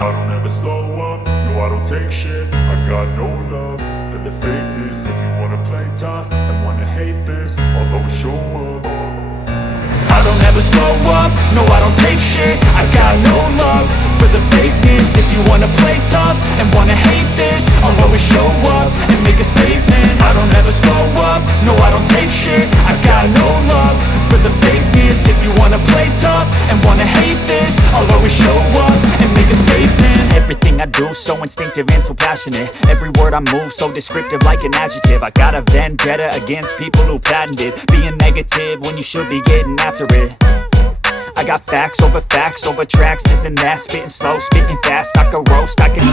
I don't ever slow up, no I don't take shit. I got no love for the fakeness. If you wanna play tough and wanna hate this, I'll always show up. I don't ever slow up, no I don't take shit. I got no love for the fakeness. If you wanna play tough and wanna hate this, I'll always show up and make a statement. I don't ever slow up, no I don't take shit. I got no love for the fakeness. If you wanna play tough and wanna hate this, I'll always show up and make a statement. Everything I do so instinctive and so passionate. Every word I move so descriptive like an adjective. I got a vendetta against people who patented being negative when you should be getting after it. I got facts over tracks, this and that. Spitting slow, spitting fast, I can roast, I can